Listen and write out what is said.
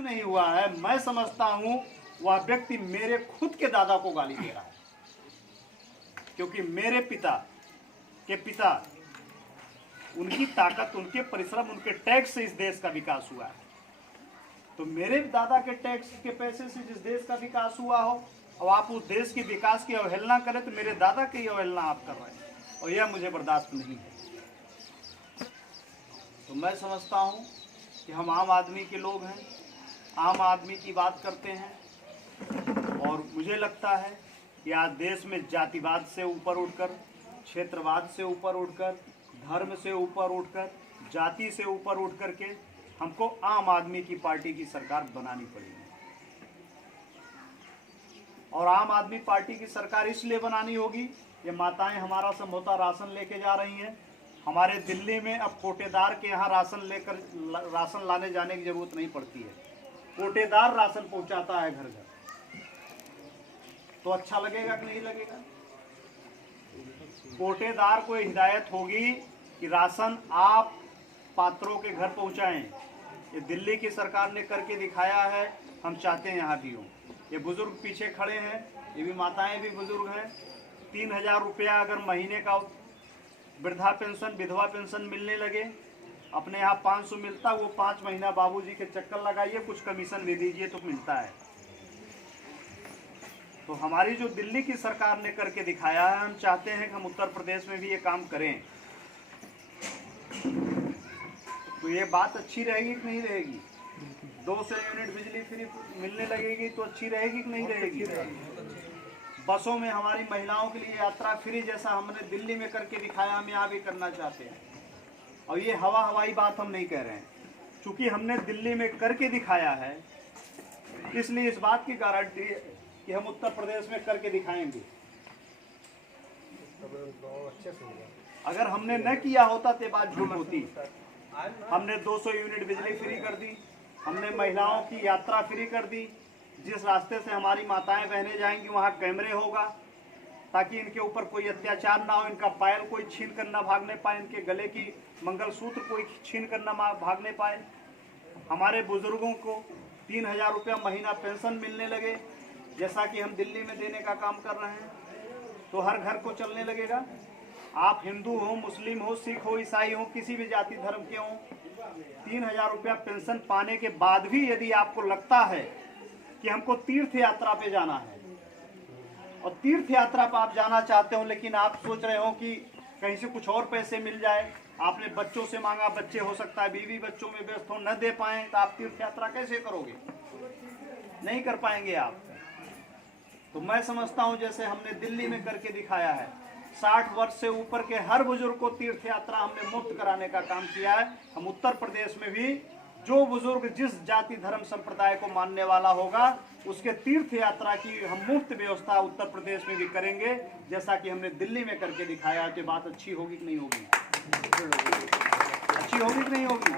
कुछ नहीं हुआ है। मैं समझता हूं वह व्यक्ति मेरे खुद के दादा को गाली दे रहा है, क्योंकि मेरे पिता के पिता, उनकी ताकत, उनके परिश्रम, उनके टैक्स से इस देश का विकास हुआ है। तो मेरे दादा के टैक्स के पैसे से जिस देश का विकास हुआ हो और आप उस देश के विकास की अवहेलना करें, तो मेरे दादा की अवहेलना आप कर रहे हैं, और यह मुझे बर्दाश्त नहीं है। तो मैं समझता हूं कि हम आम आदमी के लोग हैं, आम आदमी की बात करते हैं, और मुझे लगता है कि आज देश में जातिवाद से ऊपर उठकर, क्षेत्रवाद से ऊपर उठकर, धर्म से ऊपर उठकर, जाति से ऊपर उठ करके हमको आम आदमी की पार्टी की सरकार बनानी पड़ेगी। और आम आदमी पार्टी की सरकार इसलिए बनानी होगी, ये माताएं हमारा समझौता राशन लेके जा रही हैं। हमारे दिल्ली में अब कोटेदार के यहाँ राशन लाने जाने की जरूरत नहीं पड़ती है, कोटेदार राशन पहुंचाता है घर घर। तो अच्छा लगेगा कि नहीं लगेगा? कोटेदार को हिदायत होगी कि राशन आप पात्रों के घर पहुंचाएं। ये दिल्ली की सरकार ने करके दिखाया है, हम चाहते हैं यहाँ भी हो। ये बुजुर्ग पीछे खड़े हैं, ये भी माताएं भी बुजुर्ग हैं। 3000 रुपया अगर महीने का वृद्धा पेंशन, विधवा पेंशन मिलने लगे, अपने यहाँ 500 मिलता, वो 5 महीना बाबूजी के चक्कर लगाइए, कुछ कमीशन दे दीजिए तो मिलता है। तो हमारी जो दिल्ली की सरकार ने करके दिखाया है, हम चाहते हैं कि हम उत्तर प्रदेश में भी ये काम करें। तो ये बात अच्छी रहेगी कि नहीं रहेगी? 200 यूनिट बिजली फ्री मिलने लगेगी तो अच्छी रहेगी कि नहीं रहेगी? बसों में हमारी महिलाओं के लिए यात्रा फ्री, जैसा हमने दिल्ली में करके दिखाया, हम यहाँ भी करना चाहते हैं। और ये हवाई बात हम नहीं कह रहे हैं, चूंकि हमने दिल्ली में करके दिखाया है, इसलिए इस बात की गारंटी है कि हम उत्तर प्रदेश में करके दिखाएंगे। अगर हमने न किया होता तो बात झूठ होती। हमने 200 यूनिट बिजली फ्री कर दी, हमने महिलाओं की यात्रा फ्री कर दी। जिस रास्ते से हमारी माताएं बहनें जाएंगी वहाँ कैमरे होगा, ताकि इनके ऊपर कोई अत्याचार ना हो, इनका पायल कोई छीन कर ना भागने पाए, इनके गले की मंगलसूत्र कोई छीन कर ना भागने पाए। हमारे बुजुर्गों को 3000 रुपया महीना पेंशन मिलने लगे, जैसा कि हम दिल्ली में देने का काम कर रहे हैं, तो हर घर को चलने लगेगा। आप हिंदू हो, मुस्लिम हो, सिख हो, ईसाई हो, किसी भी जाति धर्म के हो, 3000 रुपया पेंशन पाने के बाद भी यदि आपको लगता है कि हमको तीर्थ यात्रा पे जाना है, और तीर्थ यात्रा पर आप जाना चाहते हो, लेकिन आप सोच रहे हो कि कहीं से कुछ और पैसे मिल जाए, आपने बच्चों से मांगा, बच्चे हो सकता है बीवी बच्चों में व्यस्त हो, न दे पाए, तो आप तीर्थ यात्रा कैसे करोगे? नहीं कर पाएंगे आप। तो मैं समझता हूं जैसे हमने दिल्ली में करके दिखाया है, 60 वर्ष से ऊपर के हर बुजुर्ग को तीर्थ यात्रा हमने मुफ्त कराने का काम किया है। हम उत्तर प्रदेश में भी जो बुजुर्ग जिस जाति धर्म संप्रदाय को मानने वाला होगा, उसके तीर्थ यात्रा की हम मुफ्त व्यवस्था उत्तर प्रदेश में भी करेंगे, जैसा कि हमने दिल्ली में करके दिखाया है। तो बात अच्छी होगी कि नहीं होगी? अच्छी होगी कि नहीं होगी?